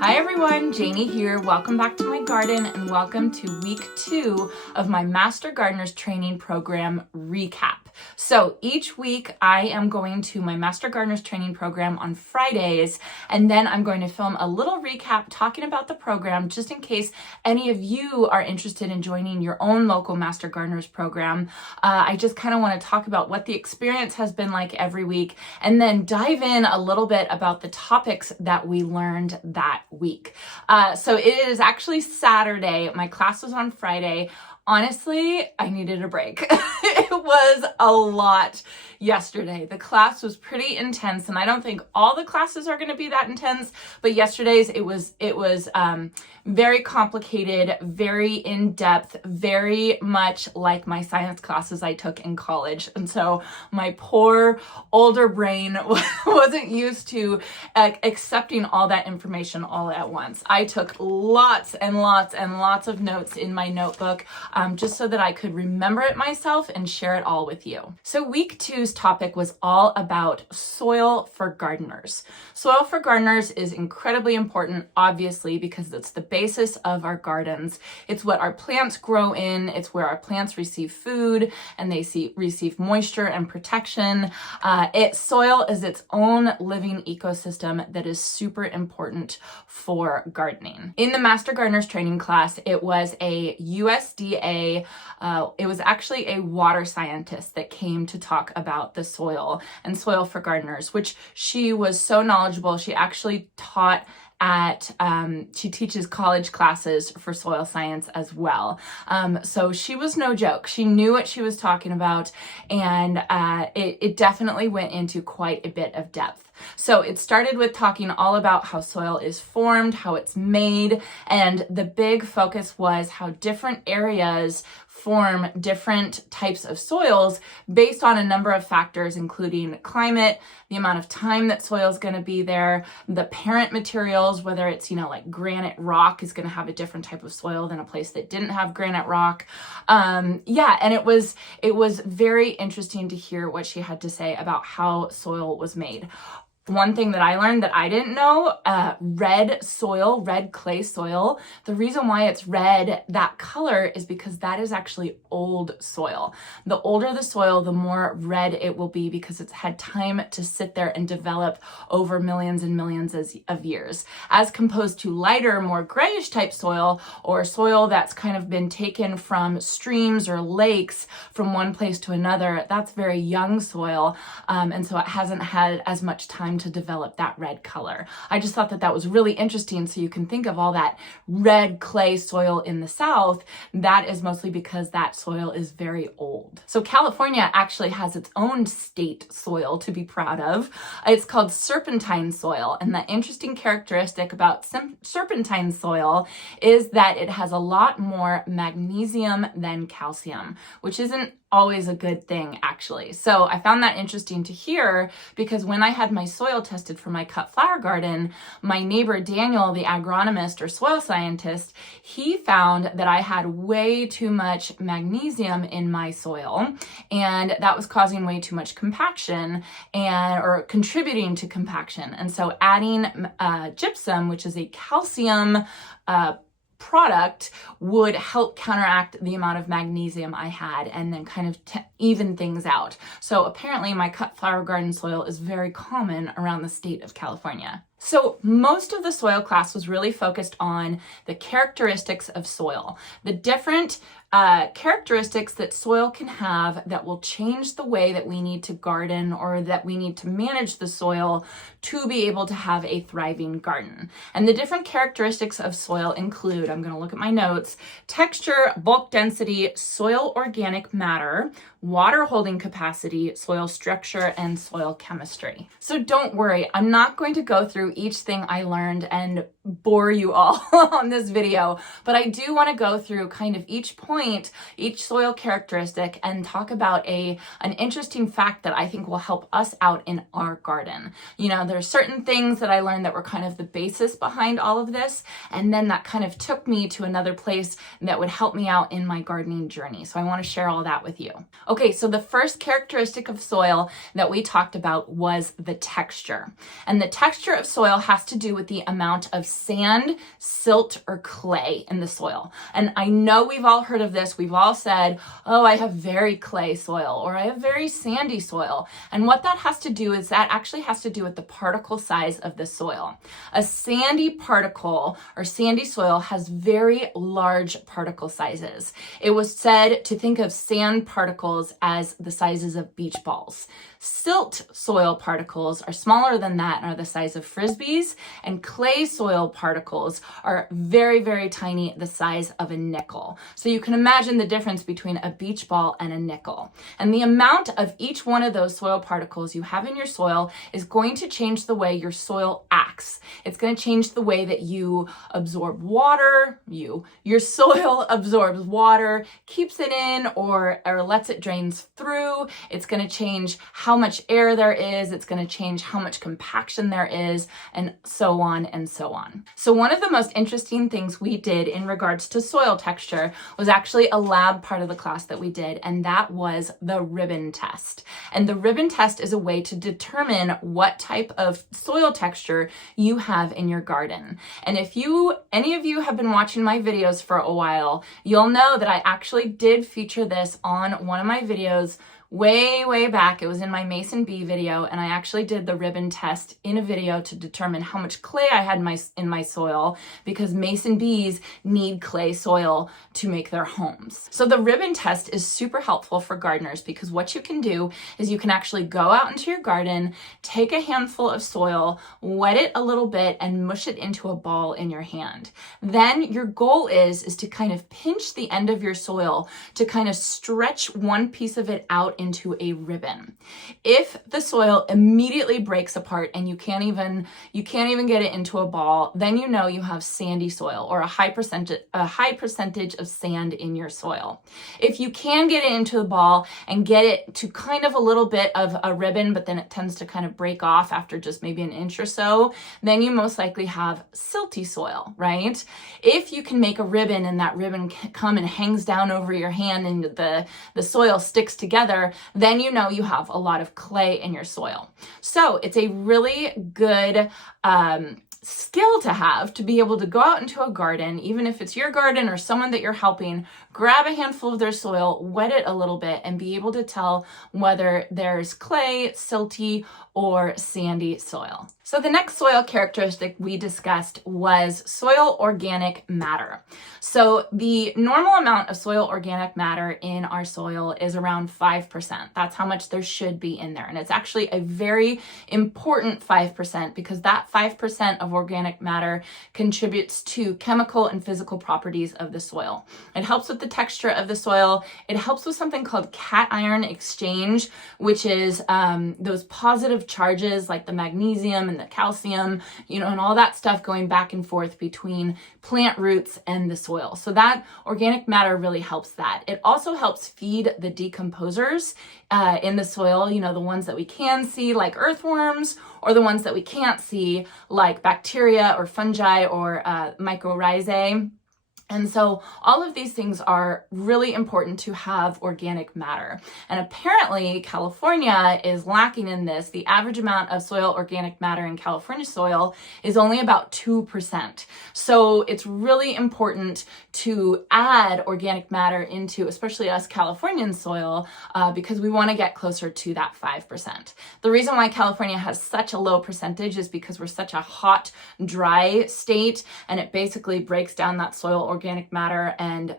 Hi everyone, Janie here. Welcome back to my garden and welcome to week 2 of my Master Gardener's Training Program recap. So each week I am going to my Master Gardener's Training Program on Fridays, and then I'm going to film a little recap talking about the program just in case any of you are interested in joining your own local Master Gardener's program. I just kind of want to talk about what the experience has been like every week and then dive in a little bit about the topics that we learned that week. So it is actually Saturday. My class was on Friday. Honestly, I needed a break. It was a lot yesterday. The class was pretty intense, and I don't think all the classes are going to be that intense, but yesterday's it was very complicated, very in-depth, very much like my science classes I took in college. And so my poor older brain wasn't used to accepting all that information all at once. I took lots and lots and lots of notes in my notebook just so that I could remember it myself and share it all with you. So week 2's topic was all about soil for gardeners. Soil for gardeners is incredibly important, obviously, because it's the basis of our gardens. It's what our plants grow in. It's where our plants receive food and they receive moisture and protection. Soil is its own living ecosystem that is super important for gardening. In the Master Gardener's Training class, it was a USDA, it was actually a water scientist that came to talk about the soil and soil for gardeners, which she was so knowledgeable. She actually taught she teaches college classes for soil science as well. So she was no joke. She knew what she was talking about, and it definitely went into quite a bit of depth. So it started with talking all about how soil is formed, how it's made, and the big focus was how different areas form different types of soils based on a number of factors, including climate, the amount of time that soil is going to be there, the parent materials, whether it's, like granite rock is going to have a different type of soil than a place that didn't have granite rock. And it was very interesting to hear what she had to say about how soil was made. One thing that I learned that I didn't know, red clay soil, the reason why it's red, that color, is because that is actually old soil. The older the soil, the more red it will be because it's had time to sit there and develop over millions and millions of years. As composed to lighter, more grayish type soil, or soil that's kind of been taken from streams or lakes from one place to another, that's very young soil, and so it hasn't had as much time to develop that red color. I just thought that was really interesting. So you can think of all that red clay soil in the South. That is mostly because that soil is very old. So California actually has its own state soil to be proud of. It's called serpentine soil. And the interesting characteristic about serpentine soil is that it has a lot more magnesium than calcium, which isn't always a good thing, actually. So I found that interesting to hear because when I had my soil tested for my cut flower garden, my neighbor Daniel, the agronomist or soil scientist, he found that I had way too much magnesium in my soil, and that was causing way too much compaction or contributing to compaction. And so adding gypsum, which is a calcium product, would help counteract the amount of magnesium I had and then kind of even things out. So apparently my cut flower garden soil is very common around the state of California. So most of the soil class was really focused on the characteristics of soil, the different characteristics that soil can have that will change the way that we need to garden or that we need to manage the soil to be able to have a thriving garden. And the different characteristics of soil include, I'm going to look at my notes, texture, bulk density, soil organic matter, water holding capacity, soil structure, and soil chemistry. So don't worry, I'm not going to go through each thing I learned and bore you all on this video, but I do want to go through kind of each point, each soil characteristic, and talk about an interesting fact that I think will help us out in our garden. There's certain things that I learned that were kind of the basis behind all of this, and then that kind of took me to another place that would help me out in my gardening journey. So I want to share all that with you. Okay, so the first characteristic of soil that we talked about was the texture. And the texture of soil has to do with the amount of sand, silt, or clay in the soil. And I know we've all heard of this. We've all said, oh, I have very clay soil, or I have very sandy soil. And what that has to do is that actually has to do with the particle size of the soil. A sandy particle or sandy soil has very large particle sizes. It was said to think of sand particles as the sizes of beach balls. Silt soil particles are smaller than that and are the size of frisbees, and clay soil particles are very, very tiny, the size of a nickel. So you can imagine the difference between a beach ball and a nickel. And the amount of each one of those soil particles you have in your soil is going to change the way your soil acts. It's going to change the way that you absorb water, your soil absorbs water, keeps it in, or lets it drains through. It's going to change how much air there is. It's going to change how much compaction there is, and so on and so on. So one of the most interesting things we did in regards to soil texture was actually a lab part of the class that we did, and that was the ribbon test. And the ribbon test is a way to determine what type of soil texture you have in your garden. And if any of you have been watching my videos for a while, you'll know that I actually did feature this on one of my videos way back. It was in my Mace Blvd video, and I actually did the ribbon test in a video to determine how much clay I had in my soil, because Mason bees need clay soil to make their homes. So the ribbon test is super helpful for gardeners, because what you can do is you can actually go out into your garden, take a handful of soil, wet it a little bit, and mush it into a ball in your hand. Then your goal is to kind of pinch the end of your soil to kind of stretch one piece of it out into a ribbon. If the soil immediately breaks apart and you can't even get it into a ball, then you know you have sandy soil, or a high percentage of sand in your soil. If you can get it into the ball and get it to kind of a little bit of a ribbon, but then it tends to kind of break off after just maybe an inch or so, then you most likely have silty soil, right? If you can make a ribbon and that ribbon come and hangs down over your hand and the soil sticks together, then you know you have a lot of clay in your soil. So it's a really good skill to have, to be able to go out into a garden, even if it's your garden or someone that you're helping, grab a handful of their soil, wet it a little bit, and be able to tell whether there's clay, silty, or sandy soil. So the next soil characteristic we discussed was soil organic matter. So the normal amount of soil organic matter in our soil is around 5%. That's how much there should be in there. And it's actually a very important 5%, because that 5% of organic matter contributes to chemical and physical properties of the soil. It helps with the texture of the soil. It helps with something called cation exchange, which is those positive charges like the magnesium and the calcium, and all that stuff going back and forth between plant roots and the soil. So that organic matter really helps that. It also helps feed the decomposers in the soil, the ones that we can see like earthworms, or the ones that we can't see like bacteria or fungi or mycorrhizae. And so all of these things are really important to have organic matter. And apparently California is lacking in this. The average amount of soil organic matter in California soil is only about 2%. So it's really important to add organic matter into, especially us Californian soil, because we want to get closer to that 5%. The reason why California has such a low percentage is because we're such a hot, dry state, and it basically breaks down that soil organic matter and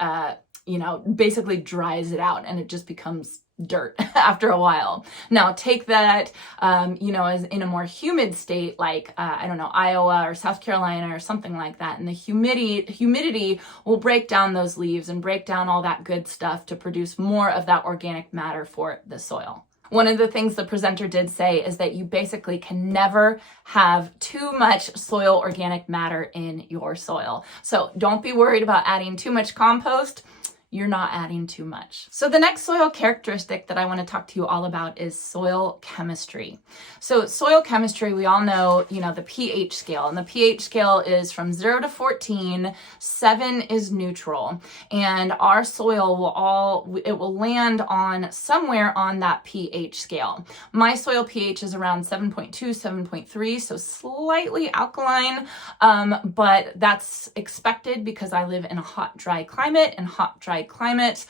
basically dries it out, and it just becomes dirt after a while. Now take that, as in a more humid state, like, Iowa or South Carolina or something like that. And the humidity will break down those leaves and break down all that good stuff to produce more of that organic matter for the soil. One of the things the presenter did say is that you basically can never have too much soil organic matter in your soil. So don't be worried about adding too much compost. you're not adding too much. So the next soil characteristic that I want to talk to you all about is soil chemistry. So soil chemistry, we all know, the pH scale, and the pH scale is from 0 to 14, 7 is neutral, and our soil will land on somewhere on that pH scale. My soil pH is around 7.2, 7.3, so slightly alkaline, but that's expected because I live in a hot, dry climate, and hot, dry climates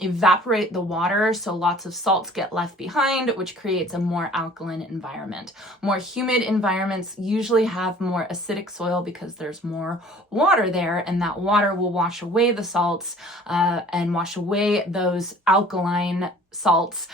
evaporate the water, so lots of salts get left behind, which creates a more alkaline environment. More humid environments usually have more acidic soil because there's more water there, and that water will wash away the salts and wash away those alkaline salts,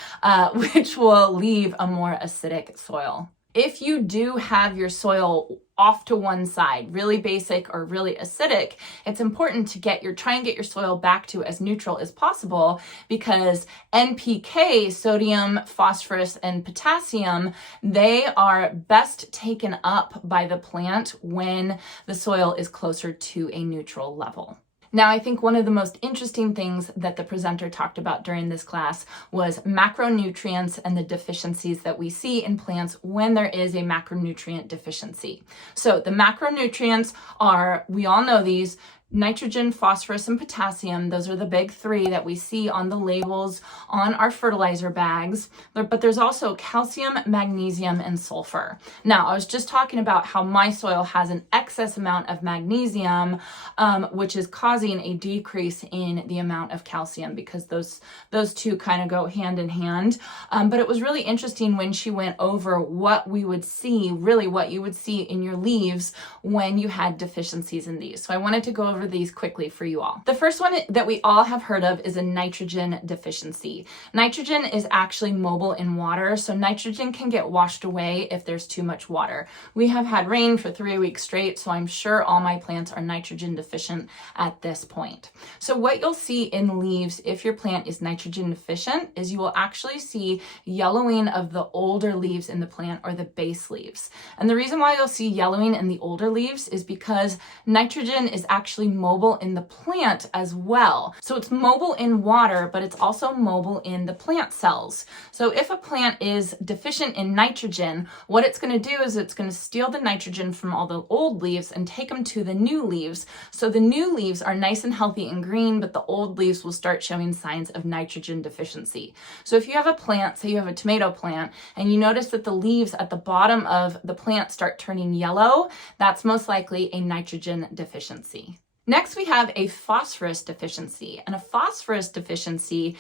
which will leave a more acidic soil. If you do have your soil off to one side, really basic or really acidic, it's important to try and get your soil back to as neutral as possible, because NPK, sodium, phosphorus, and potassium, they are best taken up by the plant when the soil is closer to a neutral level. Now, I think one of the most interesting things that the presenter talked about during this class was macronutrients and the deficiencies that we see in plants when there is a macronutrient deficiency. So the macronutrients are, we all know these, nitrogen, phosphorus, and potassium. Those are the big three that we see on the labels on our fertilizer bags. But there's also calcium, magnesium, and sulfur. Now, I was just talking about how my soil has an excess amount of magnesium, which is causing a decrease in the amount of calcium, because those two kind of go hand in hand. But it was really interesting when she went over what you would see in your leaves when you had deficiencies in these. So I wanted to go over these quickly for you all. The first one that we all have heard of is a nitrogen deficiency. Nitrogen is actually mobile in water, so nitrogen can get washed away if there's too much water. We have had rain for 3 weeks straight, so I'm sure all my plants are nitrogen deficient at this point. So what you'll see in leaves if your plant is nitrogen deficient is you will actually see yellowing of the older leaves in the plant, or the base leaves. And the reason why you'll see yellowing in the older leaves is because nitrogen is actually mobile in the plant as well. So it's mobile in water, but it's also mobile in the plant cells. So if a plant is deficient in nitrogen, what it's going to do is it's going to steal the nitrogen from all the old leaves and take them to the new leaves. So the new leaves are nice and healthy and green, but the old leaves will start showing signs of nitrogen deficiency. So if you have a plant, say you have a tomato plant, and you notice that the leaves at the bottom of the plant start turning yellow, that's most likely a nitrogen deficiency. Next, we have a phosphorus deficiency. And a phosphorus deficiency,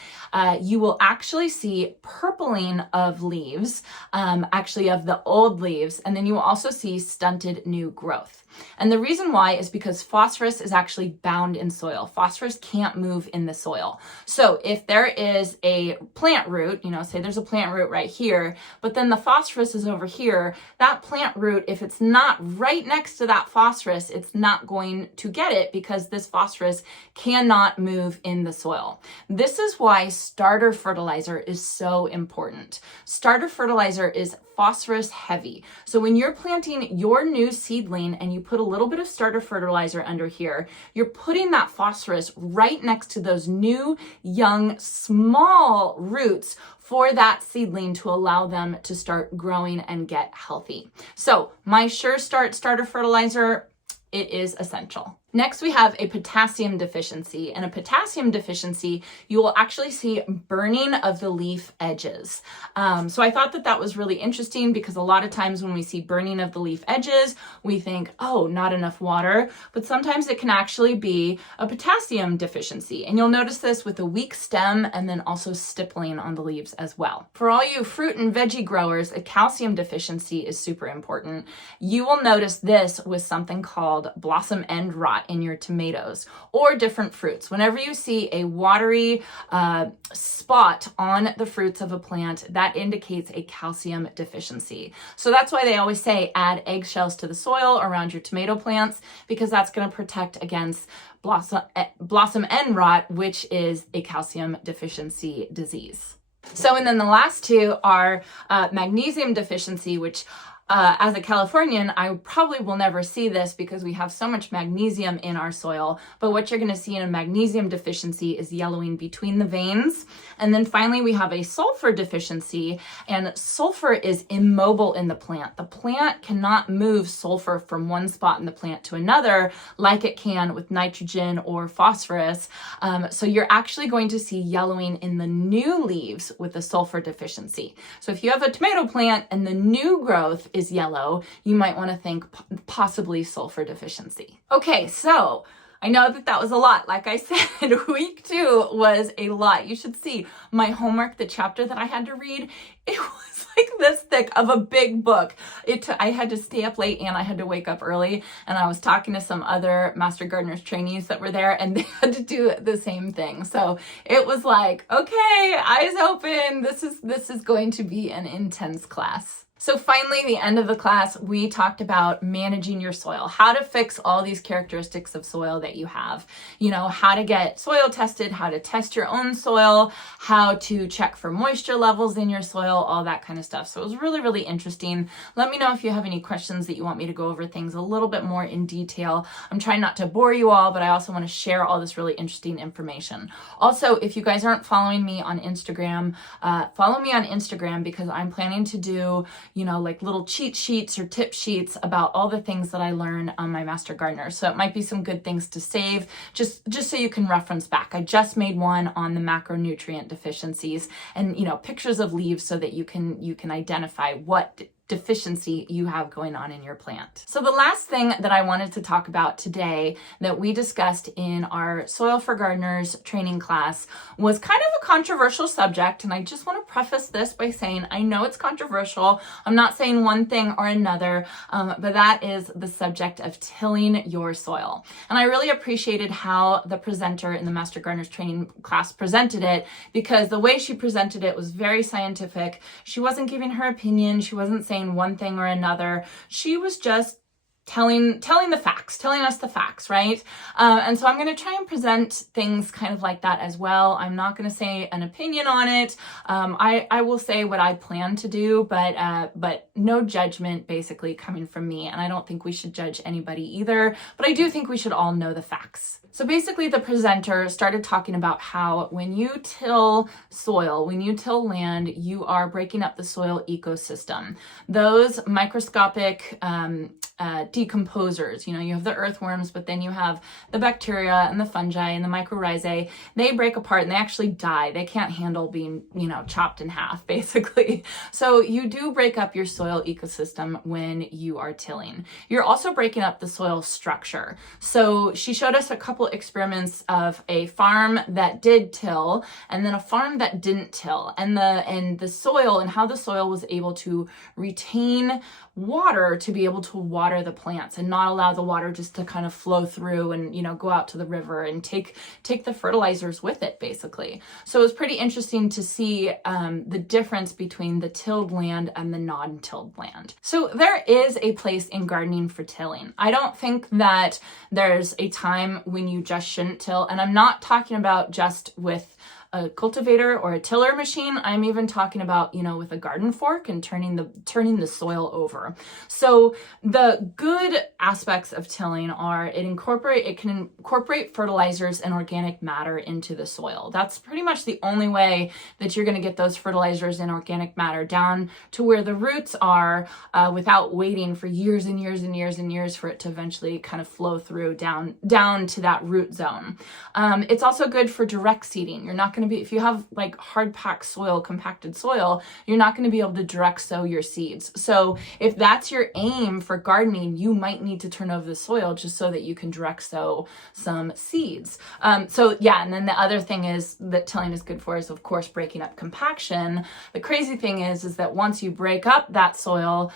you will actually see purpling of leaves, actually of the old leaves, and then you will also see stunted new growth. And the reason why is because phosphorus is actually bound in soil. Phosphorus can't move in the soil. So if there is a plant root, say there's a plant root right here, but then the phosphorus is over here, that plant root, if it's not right next to that phosphorus, it's not going to get it, because this phosphorus cannot move in the soil. This is why starter fertilizer is so important. Starter fertilizer is phosphorus heavy. So when you're planting your new seedling and you put a little bit of starter fertilizer under here, you're putting that phosphorus right next to those new, young, small roots for that seedling to allow them to start growing and get healthy. So my Sure Start starter fertilizer, it is essential. Next, we have a potassium deficiency. And a potassium deficiency, you will actually see burning of the leaf edges. So I thought that was really interesting, because a lot of times when we see burning of the leaf edges, we think, oh, not enough water. But sometimes it can actually be a potassium deficiency. And you'll notice this with a weak stem and then also stippling on the leaves as well. For all you fruit and veggie growers, a calcium deficiency is super important. You will notice this with something called blossom end rot in your tomatoes or different fruits. Whenever you see a watery spot on the fruits of a plant, that indicates a calcium deficiency. So that's why they always say add eggshells to the soil around your tomato plants, because that's going to protect against blossom end rot, which is a calcium deficiency disease. So, and then the last two are magnesium deficiency, which as a Californian, I probably will never see this because we have so much magnesium in our soil, but what you're going to see in a magnesium deficiency is yellowing between the veins. And then finally, we have a sulfur deficiency, and sulfur is immobile in the plant. The plant cannot move sulfur from one spot in the plant to another like it can with nitrogen or phosphorus. So you're actually going to see yellowing in the new leaves with a sulfur deficiency. So if you have a tomato plant and the new growth is yellow, you might want to think possibly sulfur deficiency. Okay, so I know that was a lot. Like I said, week 2 was a lot. You should see my homework, the chapter that I had to read. It was like this thick of a big book. I had to stay up late and I had to wake up early. And I was talking to some other Master Gardeners trainees that were there, and they had to do the same thing. So it was like, okay, eyes open. This is going to be an intense class. So finally, the end of the class, we talked about managing your soil, how to fix all these characteristics of soil that you have, how to get soil tested, how to test your own soil, how to check for moisture levels in your soil, all that kind of stuff. So it was really, really interesting. Let me know if you have any questions that you want me to go over things a little bit more in detail. I'm trying not to bore you all, but I also want to share all this really interesting information. Also, if you guys aren't following me on Instagram, follow me on Instagram because I'm planning to do like little cheat sheets or tip sheets about all the things that I learn on my Master Gardener. So it might be some good things to save just so you can reference back. I just made one on the macronutrient deficiencies and, pictures of leaves so that you can identify what deficiency you have going on in your plant. So the last thing that I wanted to talk about today that we discussed in our Soil for Gardeners training class was kind of a controversial subject. And I just want to preface this by saying, I know it's controversial. I'm not saying one thing or another, but that is the subject of tilling your soil. And I really appreciated how the presenter in the Master Gardeners training class presented it, because the way she presented it was very scientific. She wasn't giving her opinion. She wasn't saying one thing or another. She was just telling us the facts, right? And so I'm going to try and present things kind of like that as well. I'm not going to say an opinion on it. I will say what I plan to do, but no judgment basically coming from me. And I don't think we should judge anybody either, but I do think we should all know the facts. So basically the presenter started talking about how when you till soil, when you till land, you are breaking up the soil ecosystem. Those microscopic decomposers, you have the earthworms, but then you have the bacteria and the fungi and the mycorrhizae. They break apart and they actually die. They can't handle being, chopped in half, basically. So you do break up your soil ecosystem when you are tilling. You're also breaking up the soil structure. So she showed us a couple experiments of a farm that did till and then a farm that didn't till, and the soil and how the soil was able to retain water to be able to water the plants and not allow the water just to kind of flow through and go out to the river and take the fertilizers with it, basically. So it was pretty interesting to see the difference between the tilled land and the non-tilled land. So there is a place in gardening for tilling. I don't think that there's a time when you just shouldn't till, and I'm not talking about just with a cultivator or a tiller machine. I'm even talking about, with a garden fork and turning the soil over. So the good aspects of tilling are it can incorporate fertilizers and organic matter into the soil. That's pretty much the only way that you're going to get those fertilizers and organic matter down to where the roots are without waiting for years and years and years and years for it to eventually kind of flow through down to that root zone. It's also good for direct seeding. You're not going to be, if you have like hard packed soil, compacted soil, you're not going to be able to direct sow your seeds. So if that's your aim for gardening, you might need to turn over the soil just so that you can direct sow some seeds. And then the other thing is that tilling is good for is, of course, breaking up compaction. The crazy thing is that once you break up that soil,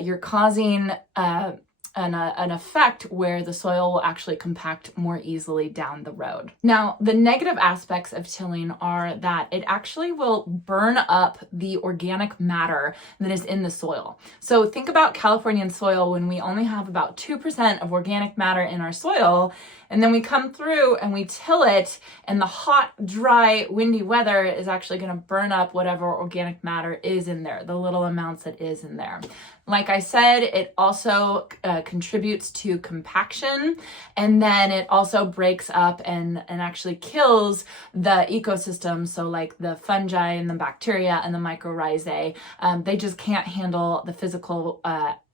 you're causing an effect where the soil will actually compact more easily down the road. Now, the negative aspects of tilling are that it actually will burn up the organic matter that is in the soil. So think about Californian soil when we only have about 2% of organic matter in our soil, and then we come through and we till it, and the hot, dry, windy weather is actually going to burn up whatever organic matter is in there, the little amounts that is in there. Like I said, it also contributes to compaction, and then it also breaks up and actually kills the ecosystem. So like the fungi and the bacteria and the mycorrhizae, they just can't handle the physical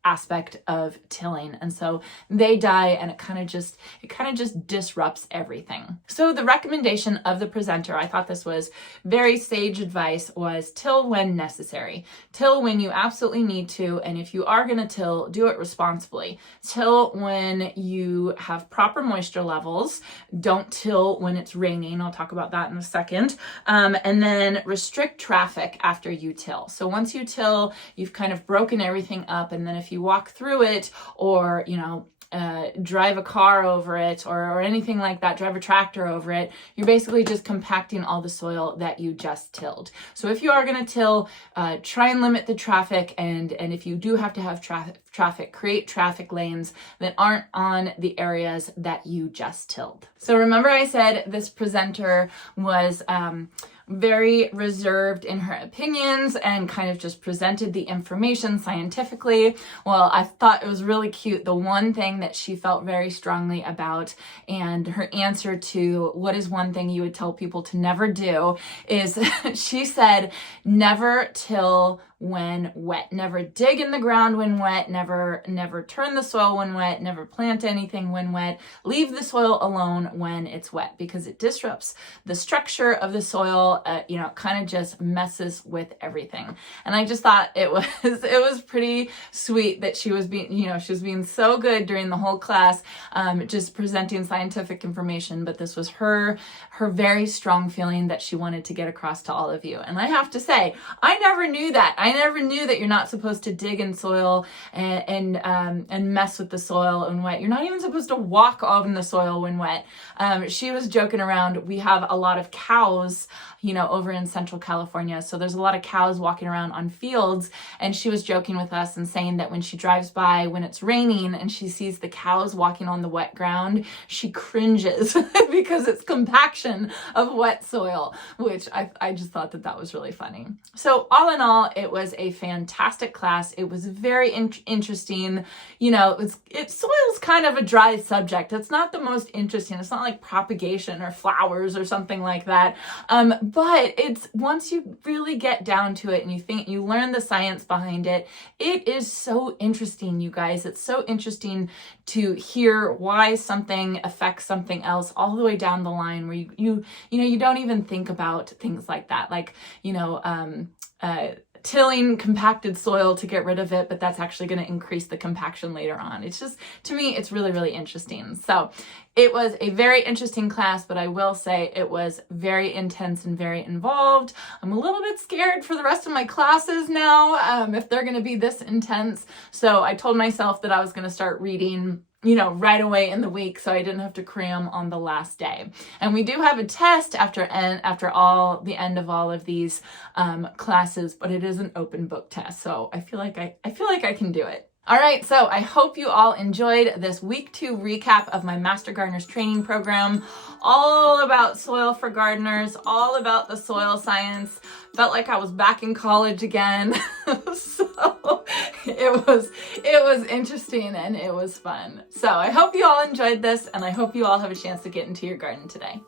aspect of tilling, and so they die, and it kind of just disrupts everything. So the recommendation of the presenter, I thought this was very sage advice, was till when necessary. Till when you absolutely need to, and if you are going to till, do it responsibly. Till when you have proper moisture levels. Don't till when it's raining. I'll talk about that in a second. And then restrict traffic after you till. So once you till, you've kind of broken everything up, and then if you walk through it, or drive a car over it, or anything like that, drive a tractor over it, you're basically just compacting all the soil that you just tilled. So if you are going to till, try and limit the traffic, and if you do have to have traffic, create traffic lanes that aren't on the areas that you just tilled. So remember I said this presenter was very reserved in her opinions and kind of just presented the information scientifically. Well, I thought it was really cute. The one thing that she felt very strongly about, and her answer to what is one thing you would tell people to never do, is she said, never till when wet. Never dig in the ground when wet, never turn the soil when wet, never plant anything when wet. Leave the soil alone when it's wet, because it disrupts the structure of the soil, kind of just messes with everything. And I just thought it was pretty sweet that she was being so good during the whole class, just presenting scientific information, but this was her very strong feeling that she wanted to get across to all of you. And I have to say, I never knew that. I never knew that you're not supposed to dig in soil and mess with the soil when wet. You're not even supposed to walk on the soil when wet. She was joking around. We have a lot of cows, over in Central California. So there's a lot of cows walking around on fields. And she was joking with us and saying that when she drives by when it's raining and she sees the cows walking on the wet ground, she cringes because it's compaction of wet soil, which I just thought that was really funny. So all in all, it was a fantastic class. It was very interesting. Soil's kind of a dry subject. It's not the most interesting. It's not like propagation or flowers or something like that. But it's, once you really get down to it and you learn the science behind it, it is so interesting, you guys. It's so interesting to hear why something affects something else all the way down the line, where you don't even think about things like that. Like, tilling compacted soil to get rid of it, but that's actually going to increase the compaction later on. It's just, to me, it's really, really interesting. So it was a very interesting class, but I will say it was very intense and very involved. I'm a little bit scared for the rest of my classes now, if they're going to be this intense. So I told myself that I was going to start reading right away in the week, so I didn't have to cram on the last day. And we do have a test after the end of all of these classes, but it is an open book test, so I feel like I can do it. All right, so I hope you all enjoyed this week 2 recap of my Master Gardeners training program, all about soil for gardeners, all about the soil science. Felt like I was back in college again. So it was interesting and it was fun. So I hope you all enjoyed this, and I hope you all have a chance to get into your garden today.